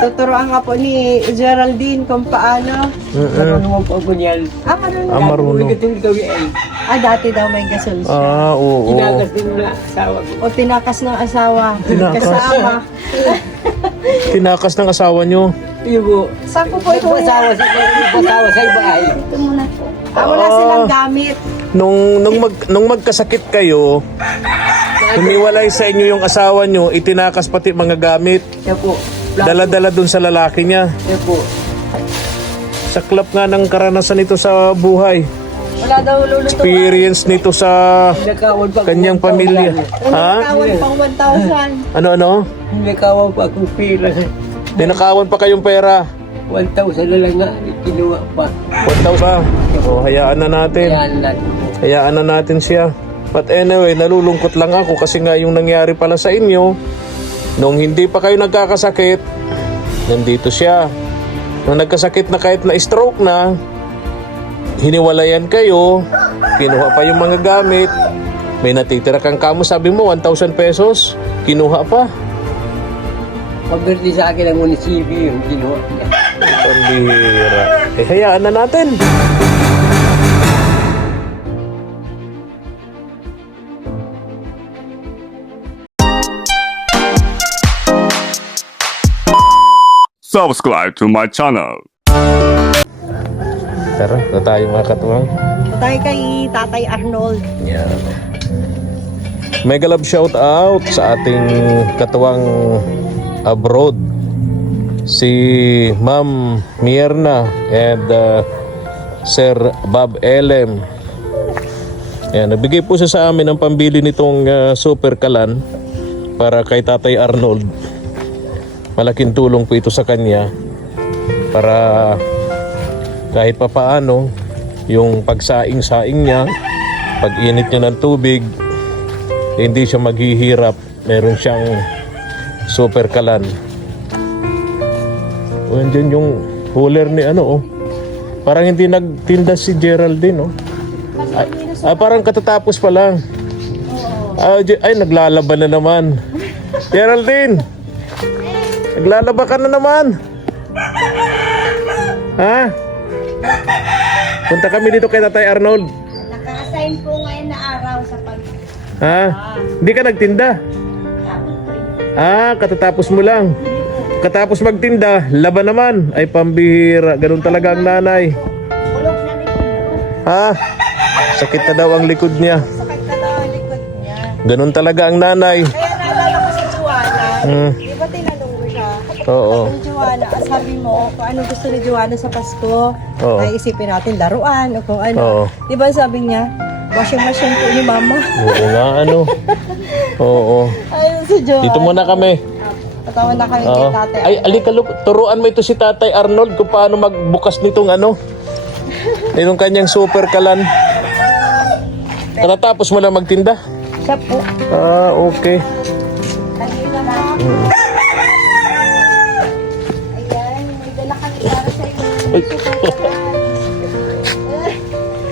Tuturuan ka po ni Geraldine kung paano. Marunong po ako niyan. Marunong. Marunong. Gatong gawin ay. Dati daw may gasol siya. Oo. Tinagas din na asawa ko. O tinakas ng asawa. Tinakas? Kasama. Tinakas ng asawa nyo. Iyo po. Saan po po ito? Nagpasawa sa iba ay. Ito muna po. Wala silang gamit. Nung magkasakit kayo, humiwalay sa inyo yung asawa nyo, itinakas pati mga gamit. Siya po. Dala-dala dun sa lalaki niya. Siya po. Saklap nga ng karanasan nito sa buhay. Wala daw lulutuan. Experience nito sa Nakawan pa kanyang pamilya. Ha? Nakawan pang 1,000. Ano? Nakawan pa akong pila. Ninakawan pa kayong pera. 1,000 na lang nga. Kinuha pa. 1,000 ba? O, hayaan na natin. Kaya natin po. Hayaan na natin siya. But anyway, nalulungkot lang ako kasi nga yung nangyari pala sa inyo, nung hindi pa kayo nagkakasakit, nandito siya. Nung nagkasakit na kahit na stroke na, hiniwalayan kayo, kinuha pa yung mga gamit, may natitira kang kamo, sabi mo 1,000 pesos, kinuha pa. Pagberti sa akin ang munisipyo yung kinuha niya. Pambihira. Hayaan na natin. Subscribe to my channel. Tara, na tayo mga katuwang. Tayo kay Tatay Arnold. Mega love shout out sa ating katuwang abroad, si Ma'am Mierna and Sir Bob Elem. Ayan, nabigay po siya sa amin ng pambili nitong super kalan para kay Tatay Arnold. Malaking tulong po ito sa kanya para kahit papaano yung pagsaing-saing niya, pag-init niya ng tubig, hindi siya maghihirap. Meron siyang super kalan. O, andyan yung cooler ni parang hindi nagtinda si Geraldine, parang katatapos pa lang. Ay, naglalaban na naman. Geraldine, naglalaba ka na naman. Ha? Punta kami dito kay Tatay Arnold. Naka-assign po ngayon na araw sa pag... Ha? Hindi ka nagtinda? Katatapos mo lang. Katapos magtinda, laba naman. Ay, pambihira. Ganun talaga ang nanay. Ulog na likod. Ha? Sakit na daw ang likod niya. Sakit na daw ang likod niya. Ganun talaga ang nanay. Kaya naalala ko si Joanna. Di ba tinanong mo siya? Oo. Sabi ni Joanna, sabi mo kung ano gusto ni Joanna sa Pasko. Oo. Ay isipin natin laruan o kung ano. Oo. Di ba sabi niya, washing machine po ni Mama. Oo nga, Oo. Ayun si Joanna. Dito muna kami. Patawa na kami kay tatay. Ay, alika, turuan mo ito si Tatay Arnold kung paano magbukas nitong itong kanyang super kalan. Katatapos mo lang magtinda? Siya po. Okay. Kanina na. Ayan, may dala kami para sa iyo.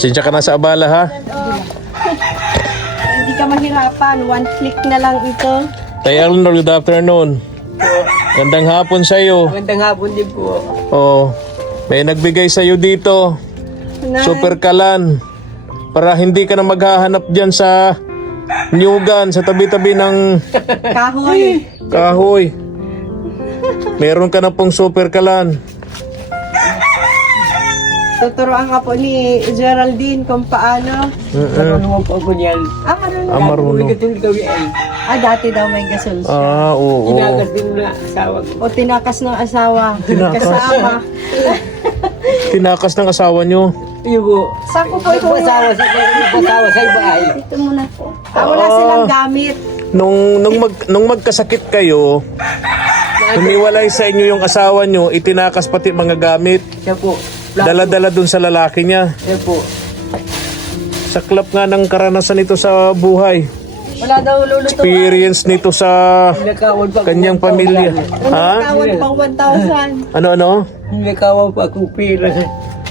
Sinsya ka na sa abala, ha? Hindi ka mahirapan. One click na lang ito. Tay Arnold, good afternoon. Gandang hapon sa'yo. Magandang hapon din po. May nagbigay sa'yo dito. Super kalan. Para hindi ka na maghahanap dyan sa Nyugan, sa tabi-tabi ng Kahoy. kahoy. Meron ka na pong super kalan. Tuturuan ka po ni Geraldine kung paano. Marunong po ako niyan. Marunong. Marunong. Gatong gawin ay. Dati daw may gasol siya. Oo. Tinagas din na asawa ko. O tinakas ng asawa. Tinakas? Kasama. Tinakas ng asawa nyo. Iyo po. Saan po po ito? Nagpasawa sa iba ay. Ito muna po. Wala silang gamit. Nung magkasakit kayo, humiwalay sa inyo yung asawa nyo, itinakas pati mga gamit. Siya po. Dala-dala dun sa lalaki niya. Siya po. Saklap nga ng karanasan nito sa buhay. Wala daw lulutuan. Experience nito sa Nakawan pa kanyang pamilya. Ha? Nakawan pang 1,000. Ano? Nakawan pa akong pila.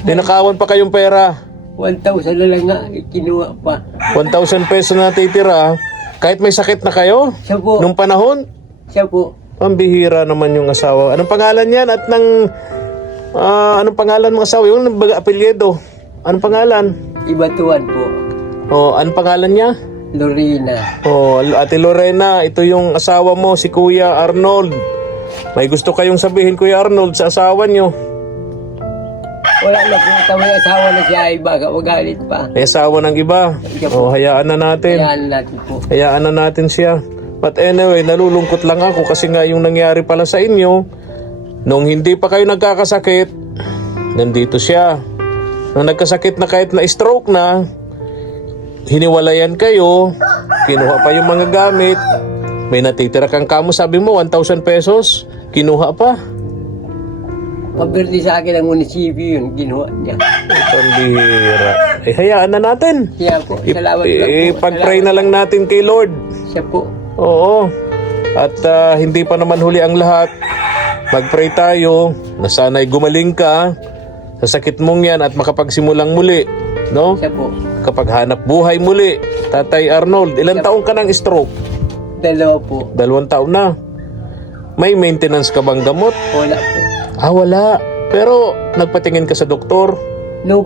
Ninakawan pa kayong pera. 1,000 na lang nga. Kinuha pa. 1,000 pesos na titira. Kahit may sakit na kayo? Siya po. Nung panahon? Siya po. Pambihira naman yung asawa. Anong pangalan yan? At anong pangalan ng asawa? Yung apelyido. Anong pangalan? Ibatuan po. Oh, anong pangalan niya? Lorena. Oh, Ate Lorena, ito yung asawa mo, si Kuya Arnold. May gusto kayong sabihin, Kuya Arnold, sa asawa niyo? Wala na po. May asawa na siya. Baka magalit pa. May asawa ng iba. Oh, hayaan na natin. Kayaan natin po. Hayaan na natin siya. But anyway, nalulungkot lang ako kasi nga yung nangyari pala sa inyo, nung hindi pa kayo nagkakasakit, nandito siya. Nung nagkasakit na kahit na stroke na, hiniwalayan kayo, kinuha pa yung mga gamit, may natitira kang kamo, sabi mo 1,000 pesos, kinuha pa. Pabirdi sa akin ang munisipyo yun. Ginawa niya. Pambihira. Hayaan na natin. Siya po. Salamat lang po. Pag-pray na lang natin kay Lord. Siya po. Oo. At hindi pa naman huli ang lahat. Mag-pray tayo na sana'y gumaling ka sa sakit mong yan at makapagsimulang muli. No? Siya po. Kapag hanap buhay muli. Tatay Arnold, ilang taong ka ng stroke? 2 po. 2 taon na. May maintenance ka bang gamot? Wala po. Wala. Pero nagpatingin ka sa doktor? No,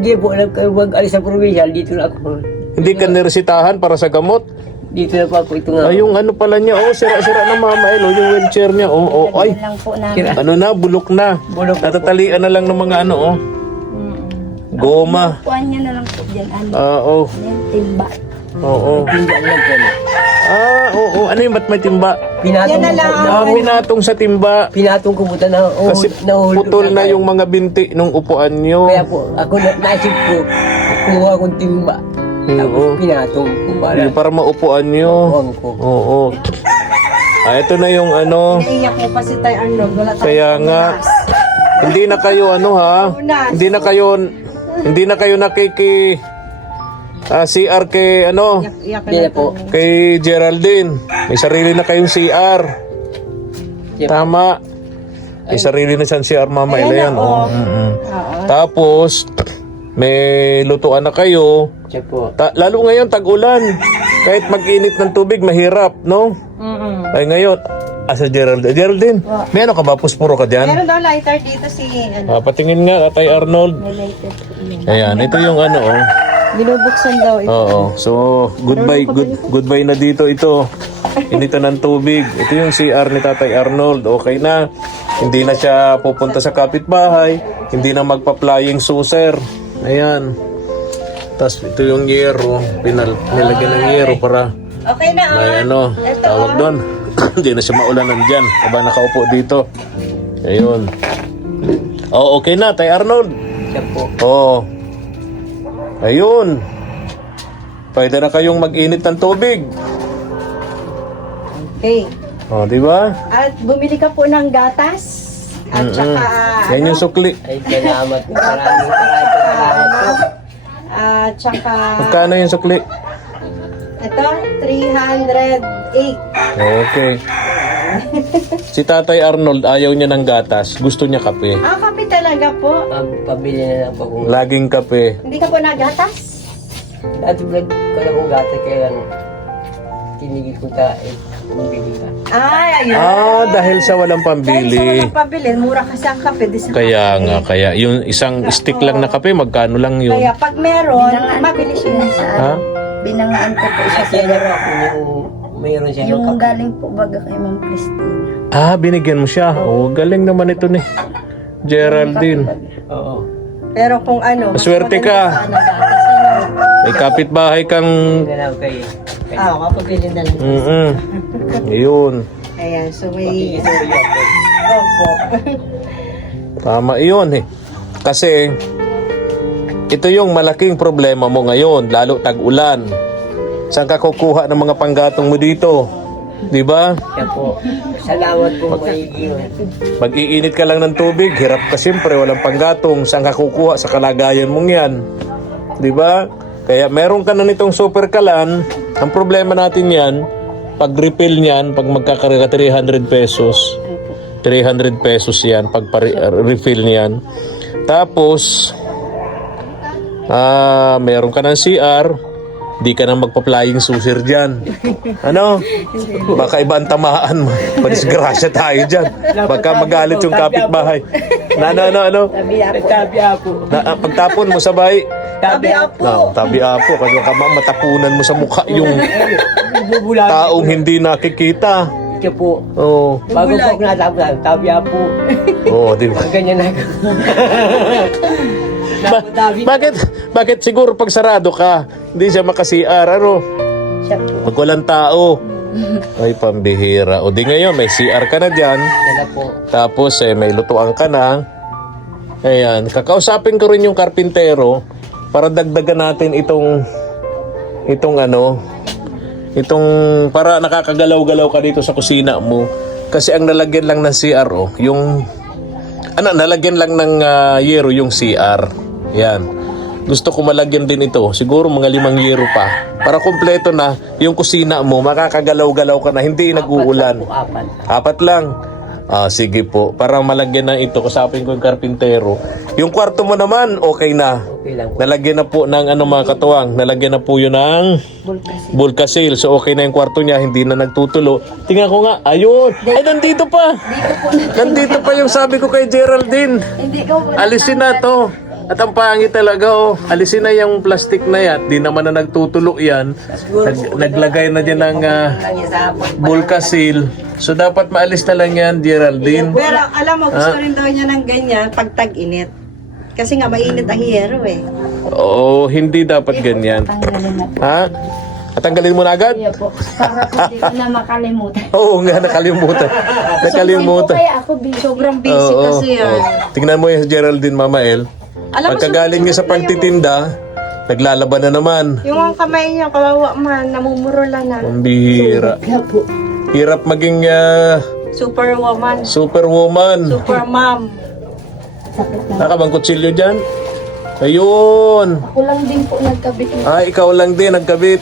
di po, nag-alis sa provincial, dito na ako. Hindi ka niresitahan para sa gamot? Dito na po ako. Ito nga. Yung ano pala niya, sira-sira na Mama El, yung wheelchair niya, ay, lang po namin. ano na, bulok na. Bulok na po. Natatalian na lang ng mga ano, goma. Puan niya na lang po dyan. Ano? Oo, Yan, timba. oo. Hindi lang po. Oo, ano yung ba't may timba? Pinatong Yan na ko lang. po. Pinatong sa timba. Pinatong ko po na Kasi putol na yung mga binti nung upuan nyo. Kaya po, ako naisip ko, kuha akong timba. Tapos Oo. pinatong ko para Para maupuan nyo. kuhaan ko. Oo. Ito na yung ano. Naiyak mo pa si Tay Arnold. Wala tayong Kaya nga, hindi na kayo ano ha. Hindi na kayo nakiki CR kay ano, Iyak Hindi na po. kay Geraldine. May sarili na kayong CR. Siya po. Tama. May sarili na siyang CR, Mama Ela yan. Oh. Tapos, may lutuan na kayo. Siya po. Lalo ngayon, tag-ulan. Kahit mag-init ng tubig, mahirap, no? Ay ngayon, sa Geraldine, may ano ka ba? Puspuro ka dyan? Meron daw lighter dito si ano. Patingin nga, Tatay Arnold. Ayan, ito yung ano, oh. Binubuksan daw ito. Oo. So, goodbye na dito ito. Initan ng tubig. Ito yung CR ni Tatay Arnold. Okay na. Hindi na siya pupunta sa kapitbahay. Hindi na magpa-flying saucer. Ayan. Tapos ito yung yero. Nilagyan ng yero para Okay na may ano, tawag doon. Hindi na siya maulanan dyan. Aba nakaupo dito. Ayun. Oh, okay na, Tay Arnold. Siya po. Oh. Ayun. Pwede na kayong mag-init ng tubig. Okay. Oh, di ba? At bumili ka po ng gatas. At saka Yan yung sukli. Ay, salamat po. Maraming salamat po. at saka Magkano yung sukli? ito 308. Okay. Si Tatay Arnold ayaw niya ng gatas. Gusto niya kape. Kape talaga po. Pabili na lang po kung Laging kape. Hindi ka po nagatas? dati vlog ko na kung gata kaya lang tinigil ko bumili ka. Ay, ayun. Dahil sa walang Dahil sa pambili. walang pabili, mura kasi ang kape. Di sa Kaya kape. nga, kaya yung isang stick lang na kape, magkano lang yun? Kaya pag meron, mabilis yun. Ha? Binangaan ko po siya Kasi ano ako yung mayroon siya yung ng kape. galing po baga kay Ma'am Christina. Binigyan mo siya. Oh, galing naman ito ni Geraldine. Oo. Pero kung ano, mas Maswerte maganda ka. sana gatas. Ano? May kapitbahay kang... Hindi na lang kayo. Kapabili na lang. Ayun. Ayan, so may... Ito yung Opo. Tama iyon eh. Kasi ito yung malaking problema mo ngayon, lalo tag-ulan. Saan ka kukuha ng mga panggatong mo dito? Di ba? Siya po. Salamat po maigi. Mag-iinit ka lang ng tubig, hirap ka siyempre, walang panggatong. Saan ka kukuha sa kalagayan mong yan? Di ba? Kaya meron ka na nitong super kalan. Ang problema natin yan, pag refill niyan, pag magkakarga 300 pesos. 300 pesos yan, pag refill niyan. Tapos, meron ka ng CR, Di ka na magpa-flying saucer dyan. Ano? Baka iba ang tamaan mo. Madisgrasya tayo dyan. Baka magalit yung kapitbahay. Ano? Tabi ako. Pagtapon mo sa bahay. Tabi ako. Tabi apo. Kasi baka matapunan mo sa mukha yung taong hindi nakikita. Ika po. Oo. Bago po ako natapos, tabi ako. Oo, di ba? Ganyan ako. Bakit siguro pag sarado ka, hindi siya maka-CR, ano? Siya po. Pag walang tao. Ay, pambihira. O di ngayon, may CR ka na dyan. Dala po. Tapos, may lutuan ka na. Ayan. Kakausapin ko rin yung karpintero para dagdagan natin itong para nakakagalaw-galaw ka dito sa kusina mo. Kasi ang nalagyan lang ng CR, nalagyan lang ng yero yung CR. Yan. Gusto ko malagyan din ito. Siguro mga 5 yero pa. Para kumpleto na yung kusina mo. Makakagalaw-galaw ka na. Hindi nag-uulan. Apat 4 lang. Sige po. Para malagyan na ito. Kasapin ko yung karpintero. Yung kwarto mo naman, okay na. Okay lang po. Nalagyan na po ng mga katuwang. Nalagyan na po yun ng Bulkasil. So okay na yung kwarto niya. Hindi na nagtutulo. Tingnan ko nga. Ayun. Ay, nandito pa. Nandito pa yung sabi ko kay Geraldine. Hindi ko po. Alisin na to. At ang pangit talaga, alisin na yung plastic na yan. Di naman na nagtutulo yan. Naglagay na dyan ng Bulkasil. So dapat maalis na lang yan, Geraldine. Pero alam mo, gusto rin daw niya ng ganyan pag tag-init. Kasi nga mainit ang hiyero eh. Oo, hindi dapat ganyan. Tanggalin na po. Ha? At tanggalin mo na agad? Iya po. Para po di ko na makalimutan. Oo nga, nakalimutan. Nakalimutan. Kaya ako Sobrang busy Oo, kasi yan. oo. Tingnan mo yung Geraldine, Mama El. Alam mo, Pagkagaling niya sa pagtitinda, naglalaban na naman. yung ang kamay niya, kawawa man, namumurula na. Ang bihira. Hirap maging Superwoman. superwoman. Supermom. Nakabang kutsilyo dyan? Ayun. Ako lang din po nagkabit na. Ikaw lang din nagkabit.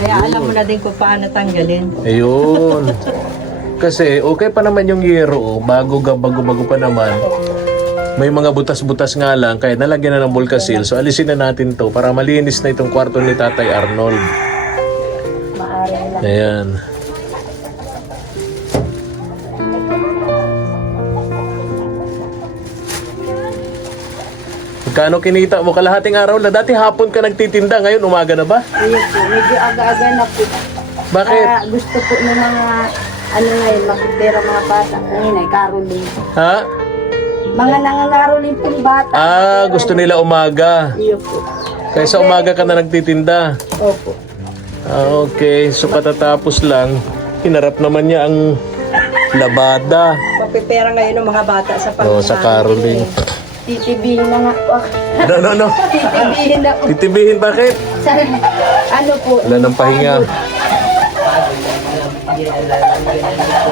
Kaya alam mo na din kung paano tanggalin. Ayun. Kasi okay pa naman yung yero, bago pa naman. May mga butas-butas nga lang, kaya nalagyan na ng Bulkasil. So alisin na natin to para malinis na itong kwarto ni Tatay Arnold. Maaari lang. Ayan. Magkano kinita mo kalahating araw na? Dati hapon ka nagtitinda, ngayon umaga na ba? Iya po. Medyo aga-aga na po. Bakit? Kaya gusto po ng mga ngayon, makipera mga bata. Ngayon ay Caroline. Ha? Mga nangangaroling pong bata. Gusto nila umaga. Iyo po. Kaysa umaga ka na nagtitinda. Opo. Okay. So katatapos lang, hinarap naman niya ang labada. Mapipera ngayon ng mga bata sa Sa Caroling. Titibihin na nga po ako. No. Titibihin na po. Titibihin bakit? Sa, po. Wala ng pahinga.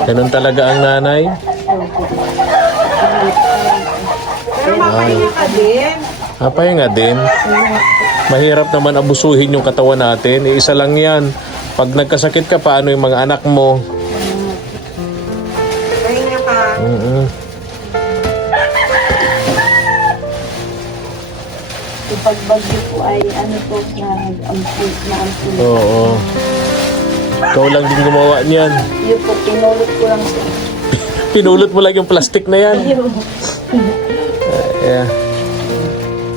Ganun talaga ang nanay. Pero mapahinga ka din. Pahinga din. Mahirap naman abusuhin yung katawan natin. Isa lang yan. Pag nagkasakit ka, paano yung mga anak mo? Pahinga ka. Pag bagyo po ay nag-ampun. Oo. Ikaw lang din gumawa niyan. Iyo po, pinulot ko lang siya. Pinulot mo lang yung plastic na yan. Yeah.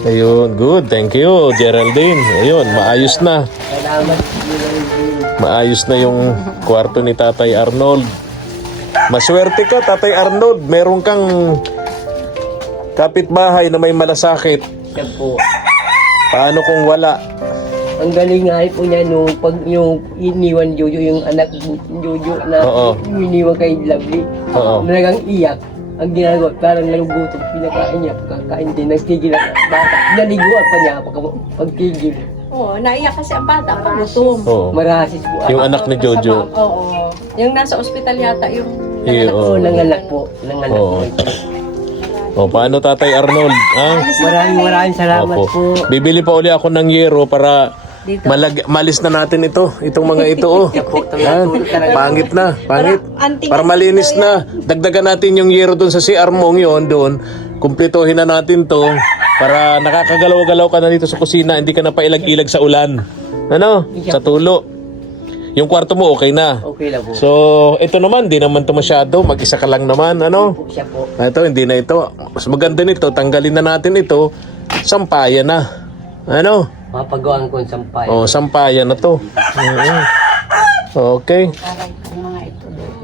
Ayun, good. Thank you, Geraldine. Ayun, maayos na. Maayos na yung kwarto ni Tatay Arnold. Maswerte ka, Tatay Arnold. Meron kang kapitbahay na may malasakit. Siya po. Paano kung wala? Ang galing nga po niya nung pag yung iniwan Jojo, yung anak Jojo na Oo. iniwan kay Lovely. Oo. Talagang iyak. Ang ginagawa, parang nagugutom, pinakain niya, pagkakain din, nagtigil ang bata. Naliguan pa niya pagtigil. Oo, naiyak kasi ang bata, pagutom. Oo. Marasis po. Yung anak ni Jojo. Oo. Yung nasa ospital yata, yung Oo. Nanganak po. Nanganak Oo. po. O, paano Tatay Arnold? Maraming salamat Opo. po. Bibili pa uli ako ng yero para malis na natin itong mga ito. Yan. Pangit na, pangit. Para malinis na. Dagdagan natin yung yero doon sa CR mong yun doon. Kumplituhin na natin to. Para nakakagalaw-galaw ka na dito sa kusina, hindi ka na pailag-ilag sa ulan. Ano? Sa tulo. Yung kwarto mo okay na. Okay lang po. So, ito naman, di naman to masyado. Mag-isa ka lang naman, ano? Siya po. Ito, hindi na ito. Mas maganda nito, tanggalin na natin ito. Sampayan na. Ano? Mapagawan ko ang sampay. Oh, sampayan na to. Okay.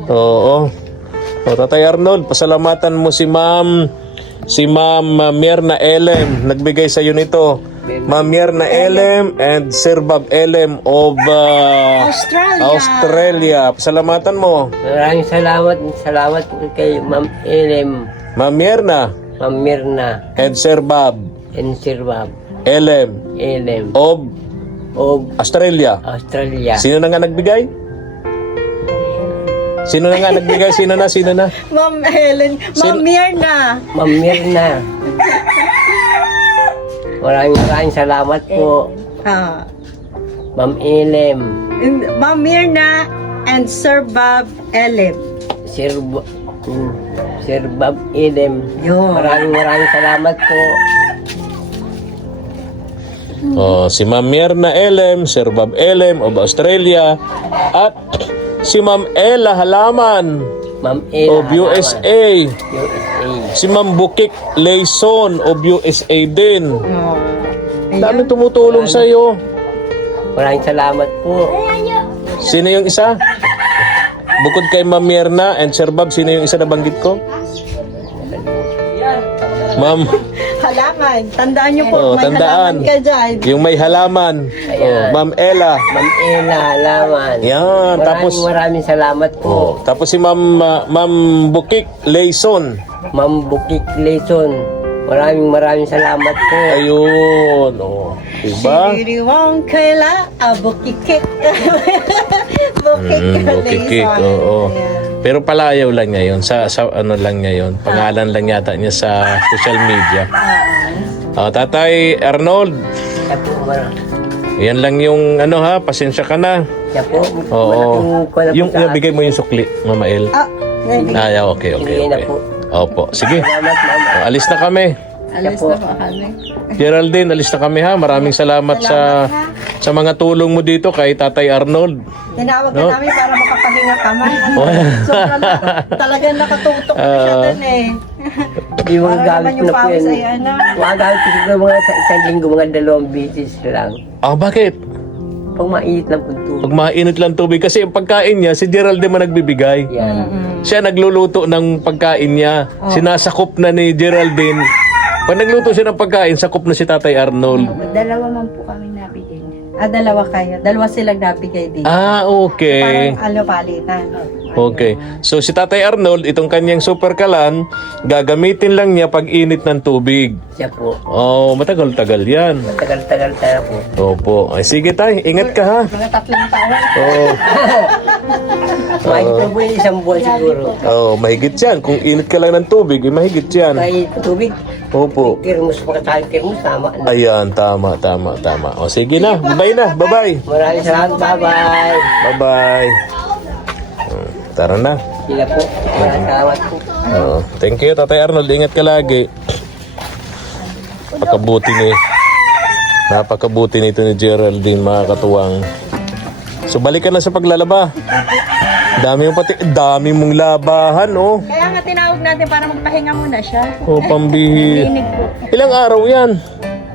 Oo. O, Tatay Arnold, pasalamatan mo si Ma'am Myrna Elem. Nagbigay sa iyo nito. Ma'am Myrna Elem and Sir Bob Elem of Australia. Pasalamatan mo. Maraming salamat. Salamat po kay Ma'am Elem. Ma'am Myrna Ma'am Mirna. and Sir Bob And Sir Bob Elem Elem. of Australia. Australia. Sino na nga nagbigay? Sino na? Sino na? Ma'am Helen, Ma'am Mirna. Ma'am Mirna. Maraming salamat po. Ah, Ma'am Elem. Ma'am Mirna and Sir Bob Elip. Sir Bob Elem. Yun. Maraming salamat po. Oh, si Ma'am Myrna Elem, Sir Bob Elem of Australia, at si Ma'am Ella Halaman Ma'am Ella of USA. USA. Si Ma'am Bukik Layson of USA din. Oh. Dami tumutulong sa iyo. Maraming salamat po. Sino yung isa? Bukod kay Ma'am Myrna and Sir Bob, sino yung isa na banggit ko? Ma'am, Halaman. Tandaan niyo po, Oh, may tandaan. halaman ka dyan. yung may halaman. Oh, Ma'am Ella. Ma'am Ella Halaman. Yan, tapos Maraming salamat po. oh, tapos si Ma'am Bukik Layson. Ma'am Bukik Layson. Maraming salamat po. Ayun, oh. Diba? Siriwang kaila, abukikik. Bukikik, oo. Pero palayaw lang niya yun. Sa ano lang niya yun. Pangalan lang yata niya sa social media. Tatay Arnold, Siya po, yan lang yung ano ha, pasensya ka na. siya po. Oo. Malaking kuwan na po Yung sa akin. bigay mo yung sukli, Mama El. Okay. Hindi na po. Opo, sige. Salamat, ma'am. Alis na kami. Alis na po kami. Geraldine, alis na kami ha. Maraming salamat sa mga tulong mo dito kay Tatay Arnold. Tinawag ka namin para makapahinga ka man. Sobrang talagang nakatutok na siya dun eh. Hindi Para magagamit naman yung ko na po pawis yan. ay ano. Magagamit ko siguro mga sa isang linggo, mga 2 beses lang. Bakit? Pag mainit lang po ito. Pag mainit lang tubig. Kasi yung pagkain niya, si Geraldine man nagbibigay. Yan. Siya nagluluto ng pagkain niya. Sinasakop na ni Geraldine. Pag nagluto siya ng pagkain, sakop na si Tatay Arnold. Dalawa man po kami nabigyan. Dalawa kayo. Dalawa silang nabigay dito. Okay. Parang palitan. Okay. So si Tatay Arnold, itong kanyang super kalan, gagamitin lang niya pag init ng tubig. Siya po. Oh, matagal-tagal yan. Tagal-tagal tayo po. Opo. Ay, sige tay, ingat ka ha. Mga 3 taon. Oo. Mahigit na po yung 1 buwan siguro. Oh, mahigit yan. Kung init ka lang ng tubig, mahigit yan. Kahit tubig, Opo. termos pa tayo, termos, tama na. Ayan, tama. O, sige na. Bye na. Bye-bye. Maraming salamat. Bye-bye. Bye-bye. Tara na. Sila po. Maraming salamat po. Thank you, Tatay Arnold. Ingat ka lagi. Napakabuti nito ni Geraldine, mga katuwang. So, balik ka na sa paglalaba. Dami mong labahan, oh. Kaya nga tinawag natin para magpahinga muna siya. Oh, pambihira. Dinig po. Ilang araw yan?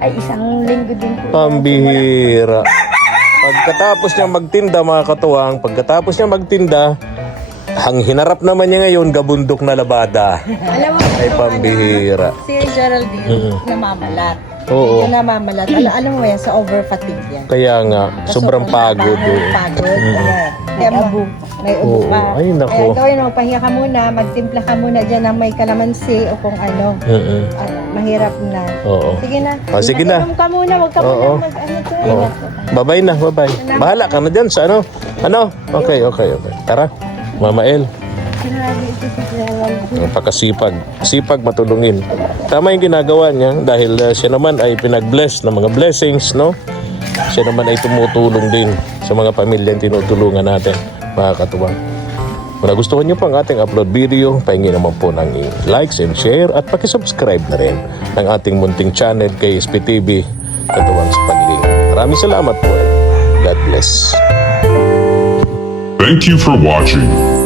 Ay, 1 linggo din po. Pambihira. Pagkatapos niya magtinda, mga katuwang, ang hinarap naman niya ngayon, gabundok na labada. Alam mo, Ay, pambihira. si Geraldine, namamalat. Oo. Medyo namamalat. Alam mo yan, sa overfatigue yan. Kaya nga, sobrang pagod. Pagod. Ayan. Kaya may ubo Oo. pa. Ay, naku. Kaya gawin mo, pahinga ka muna, magtimpla ka muna dyan ng may kalamansi o kung ano. Mahirap na. Oo. Sige na. Sige na. Inom ka muna, huwag ka Oo. muna mag-ano to. Oo. Ingat po. Bye-bye na, bye-bye. Bahala ka na dyan sa ano. Okay. Tara, Mama El. Napakasipag. Sipag matulungin. Tama yung ginagawa niya dahil siya naman ay pinag-bless ng mga blessings, no? Siya naman ay tumutulong din sa mga pamilyang tinutulungan natin, mga katuwang. Kung nagustuhan nyo pang ating upload video, pahingi naman po ng likes and share at pakisubscribe na rin ng ating munting channel kay SPTV Katuwang sa Paglinga. Maraming salamat po and God bless. Thank you for watching.